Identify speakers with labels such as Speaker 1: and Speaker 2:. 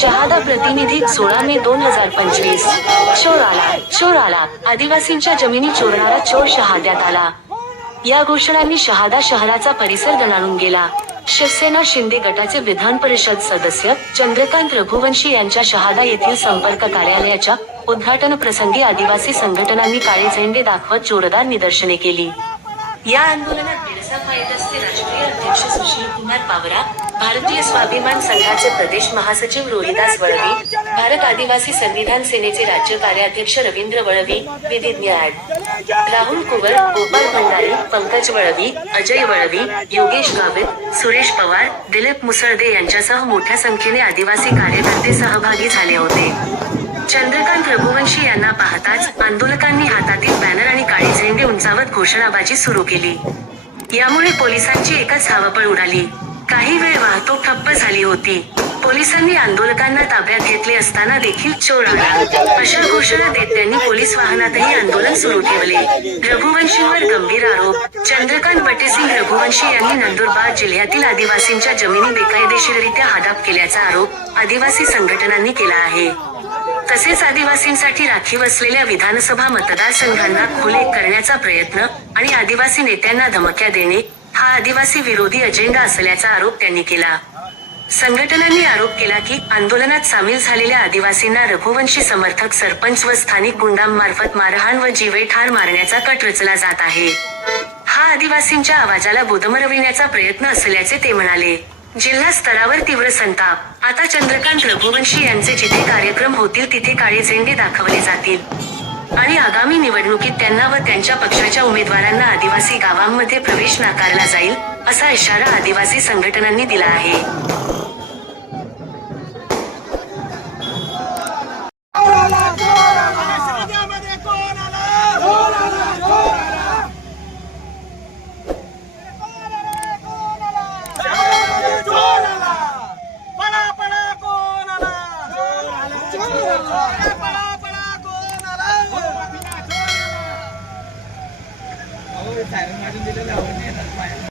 Speaker 1: शहादा प्रतिनिधी सोळा मे दोन हजार पंचवीस. चोर आला चोर आला आदिवासींच्या जमिनी चोरणारा चोर शहाद्यात आला. या घोषणांनी शहादा शहराचा परिसर दणाणून गेला. शिवसेना शिंदे गटाचे विधान परिषद सदस्य चंद्रकांत रघुवंशी यांच्या शहादा येथील संपर्क कार्यालयाच्या उद्घाटन प्रसंगी आदिवासी संघटनांनी काळे झेंडे दाखवत जोरदार निदर्शने केली. या आंदोलनात बिरसा फायटर्सचे राष्ट्रीय अध्यक्ष सुशील कुमार पावरा भारतीय स्वाभिमान संघाचे प्रदेश महासचिव रोहिदास वळवी भारत आदिवासी संविधान सेनेचे राज्य कार्याध्यक्ष रवींद्र वळवी विधिज्ञ ऍड राहुल कुवर गोपाल भंडारी पंकज वळवी अजय वळवी योगेश गावित सुरेश पवार दिलीप मुसळदे यांच्यासह मोठ्या संख्येने आदिवासी कार्यकर्ते सहभागी झाले होते. चंद्र पाहताच आंदोलकांनी हातातील बॅनर आणि काळी झेंडे उंचावत घोषणाबाजी सुरू केली. यामुळे पोलिसांची एकच धावपळ उडाली. काही वेळ वाहतूक ठप्प झाली होती. पोलिसांनी आंदोलकांना ताब्यात घेतले असताना देखील चोर आला. अशा घोषणा देत त्यांनी पोलीस वाहनातही आंदोलन सुरू ठेवले. रघुवंशींवर गंभीर आरोप. चंद्रकांत बटेसिंग रघुवंशी यांनी नंदुरबार जिल्ह्यातील आदिवासींच्या जमिनी बेकायदेशीररित्या हडप केल्याचा आरोप आदिवासी संघटनांनी केला आहे. तसेच आदिवासींसाठी राखीव असलेल्या विधानसभा मतदारसंघांना खुले करण्याचा प्रयत्न आणि आदिवासी नेत्यांना धमक्या देणे हा आदिवासी विरोधी अजेंडा असल्याचा आरोप त्यांनी केला. संघटनांनी आरोप केला की आंदोलनात सामील झालेल्या आदिवासींना रघुवंशी समर्थक सरपंच व स्थानिक गुंडांमार्फत मारहाण व जीवे ठार मारण्याचा कट रचला जात आहे. हा आदिवासींच्या आवाजाला बुदमरविण्याचा प्रयत्न असल्याचे ते म्हणाले. जिल्हा स्तरावर तीव्र संताप. आता चंद्रकांत रघुवंशी यांचे जिथे कार्यक्रम होतील तिथे काळे झेंडे दाखवले जातील. आणि आगामी निवडणुकीत त्यांना व त्यांच्या पक्षाच्या उमेदवारांना आदिवासी गावांमध्ये प्रवेश नाकारला जाईल असा इशारा आदिवासी संघटनांनी दिला आहे.
Speaker 2: Kailangan din.